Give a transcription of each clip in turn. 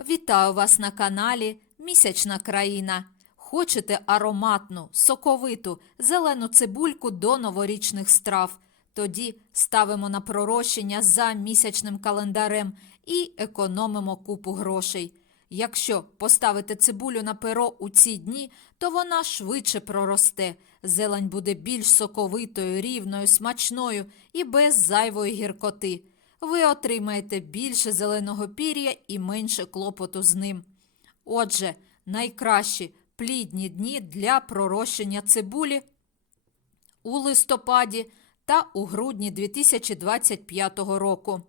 Вітаю вас на каналі Місячна країна. Хочете ароматну, соковиту, зелену цибульку до новорічних страв? Тоді ставимо на пророщення за місячним календарем і економимо купу грошей. Якщо поставити цибулю на перо у ці дні, то вона швидше проросте. Зелень буде більш соковитою, рівною, смачною і без зайвої гіркоти. Ви отримаєте більше зеленого пір'я і менше клопоту з ним. Отже, найкращі плідні дні для пророщення цибулі у листопаді та у грудні 2025 року.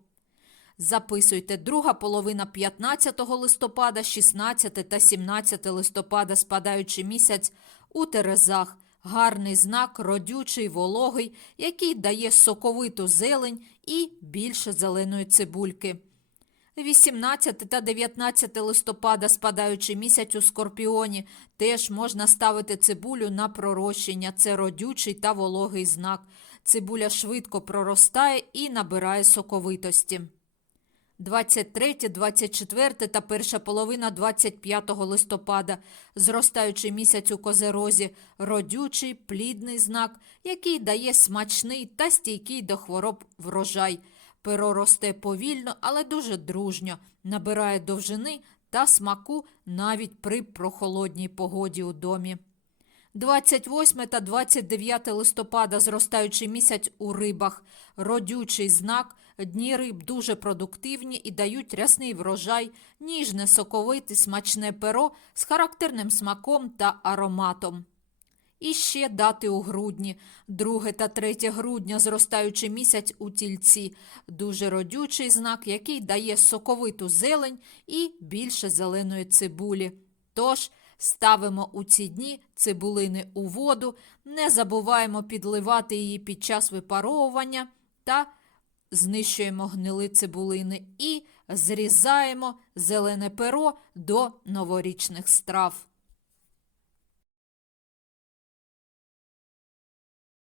Записуйте друга половина 15 листопада, 16 та 17 листопада, спадаючи місяць у Терезах. Гарний знак, родючий, вологий, який дає соковиту зелень і більше зеленої цибульки. 18 та 19 листопада, спадаючи місяць у Скорпіоні, теж можна ставити цибулю на пророщення. Це родючий та вологий знак. Цибуля швидко проростає і набирає соковитості. 23, 24 та перша половина 25 листопада, зростаючий місяць у козерозі, родючий, плідний знак, який дає смачний та стійкий до хвороб врожай. Перо росте повільно, але дуже дружньо, набирає довжини та смаку навіть при прохолодній погоді у домі. 28 та 29 листопада зростаючий місяць у рибах, родючий знак, дні риб дуже продуктивні і дають рясний врожай, ніжне, соковите, смачне перо з характерним смаком та ароматом. І ще дати у грудні, 2 та 3 грудня зростаючий місяць у тільці, дуже родючий знак, який дає соковиту зелень і більше зеленої цибулі. Тож ставимо у ці дні цибулини у воду, не забуваємо підливати її під час випаровування та знищуємо гнили цибулини і зрізаємо зелене перо до новорічних страв.